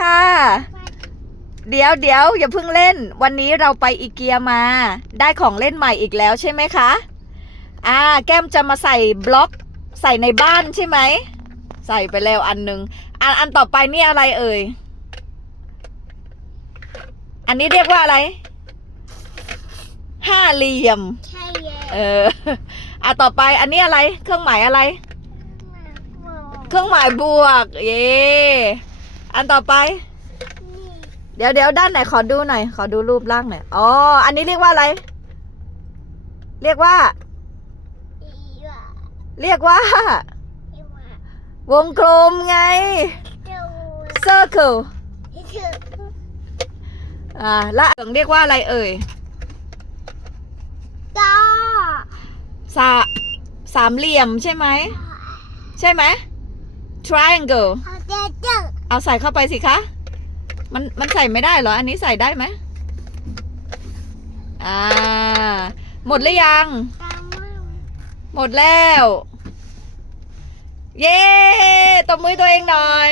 ค่ะ เดี๋ยวเดี๋ยวอย่าเพิ่งเล่น วันนี้เราไปอีเกียมา ได้ของเล่นใหม่อีกแล้วใช่ไหมคะ อ่า แก้มจะมาใส่บล็อก ใส่ในบ้านใช่ไหม ใส่ไปแล้วอันหนึงอันอันต่อไปนี่อะไรเอ่ย อันนี้เรียกว่าอะไร ห้าเหลี่ยม ใช่เลยเอออะต่อไปอันนี้อะไร เครื่องหมายอะไร เครื่องหมายบวก เย่ อันต่อไป เดี๋ยวเดี๋ยวด้านไหนขอดูหน่อย ขอดูรูปร่างหน่อย อ๋อ อันนี้เรียกว่าอะไร เรียกว่า เรียกว่า วงกลมไง circle อ่าและเหลืองเรียกว่าอะไรเอ่ยต่อสาสามเหลี่ยมใช่ไหม ใช่ไหม triangle เอาเจ๊เจ๊ เอาใส่เข้าไปสิคะ มันมันใส่ไม่ได้เหรอ อันนี้ใส่ได้ไหมอ่า หมดหรือยัง หมดแล้ว เย้ตบมือตัวเองหน่อย